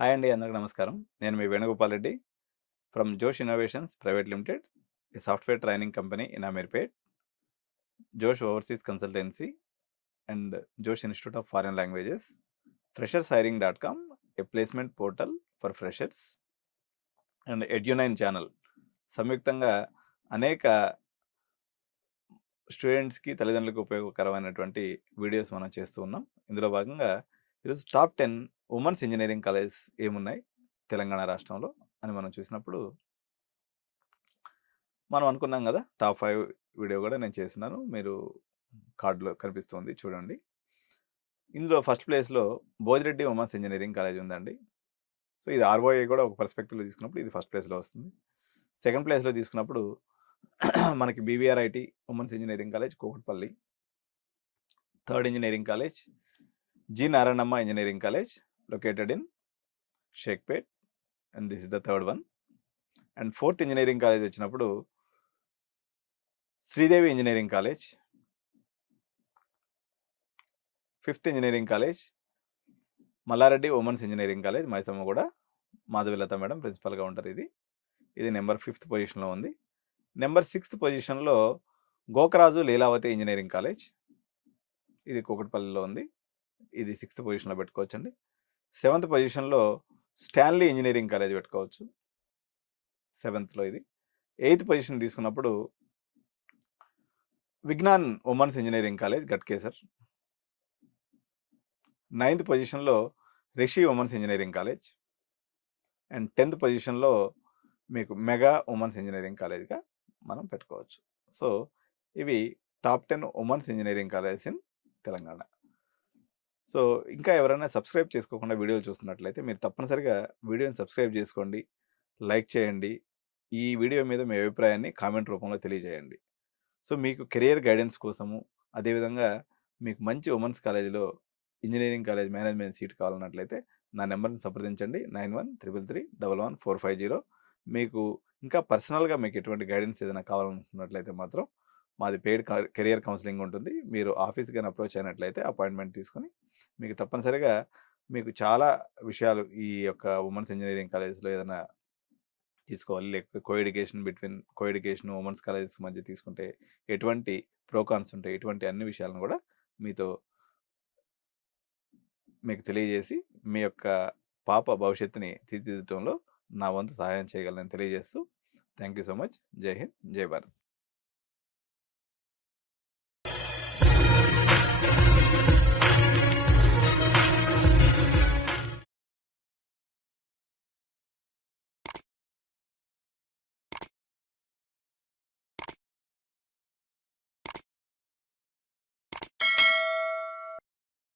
Hi అండి, అందరికీ నమస్కారం. నేను మీ Venugopal Reddy from Josh innovations private limited, a software training company in Ameerpet, Josh overseas consultancy and Josh institute of foreign languages, freshershiring.com, a placement portal for freshers, and Edunine channel. సంయుక్తంగా అనేక స్టూడెంట్స్కి, తల్లిదండ్రులకు ఉపయోగకరమైనటువంటి వీడియోస్ మనం చేస్తూ ఉన్నాం. ఇందులో భాగంగా ఈరోజు టాప్ 10 ఉమెన్స్ ఇంజనీరింగ్ కాలేజెస్ ఏమున్నాయి తెలంగాణ రాష్ట్రంలో అని మనం చూసినప్పుడు, మనం అనుకున్నాం కదా, టాప్ 5 వీడియో కూడా నేను చేస్తున్నాను. మీరు కార్డులో కనిపిస్తుంది, చూడండి. ఇందులో ఫస్ట్ ప్లేస్లో భోజిరెడ్డి ఉమెన్స్ ఇంజనీరింగ్ కాలేజ్ ఉందండి. సో ఇది ఆర్ఓఐ కూడా ఒక పర్స్పెక్టివ్లో తీసుకున్నప్పుడు ఇది ఫస్ట్ ప్లేస్లో వస్తుంది. సెకండ్ ప్లేస్లో తీసుకున్నప్పుడు మనకి BVRIT women's engineering college Kukatpally. Third engineering college G Narayanamma engineering college located in Shaikpet, and this is the third one. And fourth engineering college వచ్చినప్పుడు Sridevi engineering college. Fifth engineering college Mallareddy women's engineering college, Maisammaguda, Madhavilatha madam ప్రిన్సిపల్గా ఉంటారు. ఇది number 5th పొజిషన్లో ఉంది. Number 6th పొజిషన్లో Gokaraju Leelavathi engineering college, ఇది కూకట్పల్లిలో ఉంది. ఇది 6th పొజిషన్లో పెట్టుకోవచ్చండి. 7th పొజిషన్లో స్టాన్లీ ఇంజనీరింగ్ కాలేజ్ పెట్టుకోవచ్చు, 7th ఇది. 8th పొజిషన్ తీసుకున్నప్పుడు Vignan women's engineering college Ghatkesar. 9th పొజిషన్లో Rishi women's engineering college. And 10th పొజిషన్లో మీకు మెగా ఉమెన్స్ ఇంజనీరింగ్ కాలేజ్గా మనం పెట్టుకోవచ్చు. సో ఇవి top 10 women's engineering colleges in Telangana. So ఇంకా ఎవరైనా సబ్స్క్రైబ్ చేసుకోకుండా వీడియోలు చూస్తున్నట్లయితే మీరు తప్పనిసరిగా వీడియోని సబ్స్క్రైబ్ చేసుకోండి, లైక్ చేయండి. ఈ వీడియో మీద మీ అభిప్రాయాన్ని కామెంట్ రూపంలో తెలియజేయండి. సో మీకు కెరియర్ గైడెన్స్ కోసము, అదేవిధంగా మీకు మంచి ఉమెన్స్ కాలేజీలో ఇంజనీరింగ్ కాలేజ్ మేనేజ్మెంట్ సీట్ కావాలన్నట్లయితే నా నెంబర్ని సంప్రదించండి, 9133311450. మీకు ఇంకా పర్సనల్గా మీకు ఎటువంటి గైడెన్స్ ఏదైనా కావాలనుకున్నట్లయితే మాత్రం మాది పెయిడ్ కెరియర్ కౌన్సిలింగ్ ఉంటుంది. మీరు ఆఫీస్కి అప్రోచ్ అయినట్లయితే అపాయింట్మెంట్ తీసుకొని మీకు తప్పనిసరిగా మీకు చాలా విషయాలు ఈ యొక్క ఉమెన్స్ ఇంజనీరింగ్ కాలేజ్లో ఏదైనా తీసుకోవాలి, లేకపోతే కో ఎడ్యుకేషన్ ఉమెన్స్ కాలేజెస్ మధ్య తీసుకుంటే ఎటువంటి ప్రోకాన్స్ ఉంటాయి, ఇటువంటి అన్ని విషయాలను కూడా మీకు తెలియజేసి మీ యొక్క పాప భవిష్యత్తుని తీర్చిదిద్దడంలో నా వంతు సహాయం చేయగలనని తెలియజేస్తూ, థ్యాంక్ యూ సో మచ్. జై హింద్, జై భారత్.